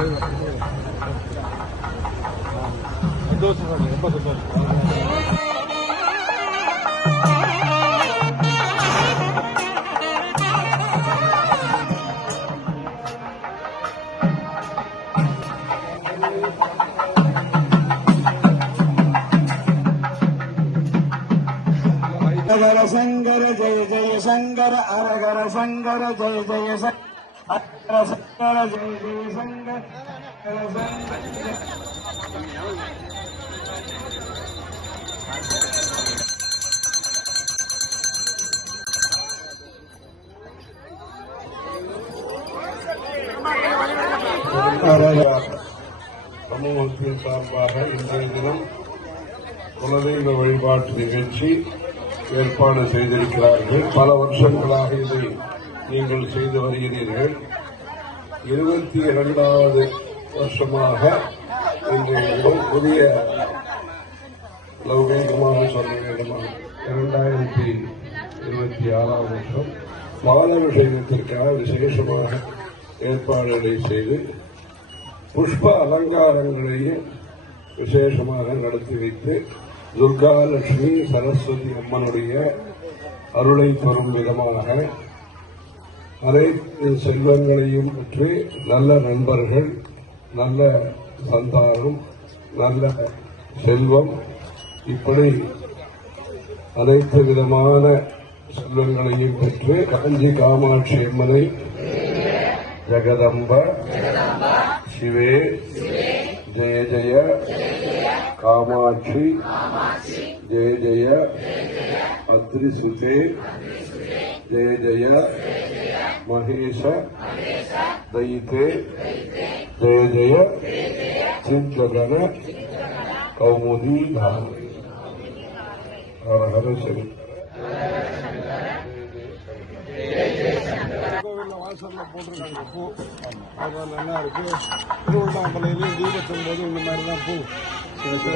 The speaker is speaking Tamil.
சந்தோஷம், ரொம்ப சந்தோஷம். ஹரஹர சங்கர ஜெய ஜெய சங்கர ஹரஹர சங்கர ஜெய ஜெய ஹரஹர சங்கர ஜெய ஜெய சங்கர சமூகத்தின் சார்பாக இன்றைய தினம் குலதெய்வ வழிபாட்டு நிகழ்ச்சி ஏற்பாடு செய்திருக்கிறார்கள். பல வருஷங்களாக இதை நீங்கள் செய்து வருகிறீர்கள். 22வது வருஷமாக இன்றைய தினம் புதிய லௌகீகமாக சொல்ல வேண்டுமா 2026ஆம் வருஷம் பாலாபிஷேகத்திற்காக விசேஷமாக ஏற்பாடுகளை செய்து புஷ்ப அலங்காரங்களையும் விசேஷமாக நடத்தி வைத்து துர்கா லட்சுமி சரஸ்வதி அம்மனுடைய அருளை பெறும் விதமாக அனைத்து செல்வங்களையும் பெற்று நல்ல நண்பர்கள், நல்ல சந்தானம், நல்ல செல்வம், இப்படி அனைத்து விதமான செல்வங்களையும் பெற்று காஞ்சி காமாட்சி அம்மனை ஜெகதம்ப சிவே ஜெய ஜெய காமாட்சி ஜெய ஜெய அத்ரிசுதே ஜெய ஜெய மகேஷ தைதே ஜெய ஜெய சித்ககன கௌமுதி தாம ஹர சரி. வாசல்ல போட்டிருக்காங்க பூ, அது நல்லா இருக்கு. திருவண்ணாமலையிலையும் தீபத்தின் போது இந்த மாதிரி தான் பூ இருக்கு.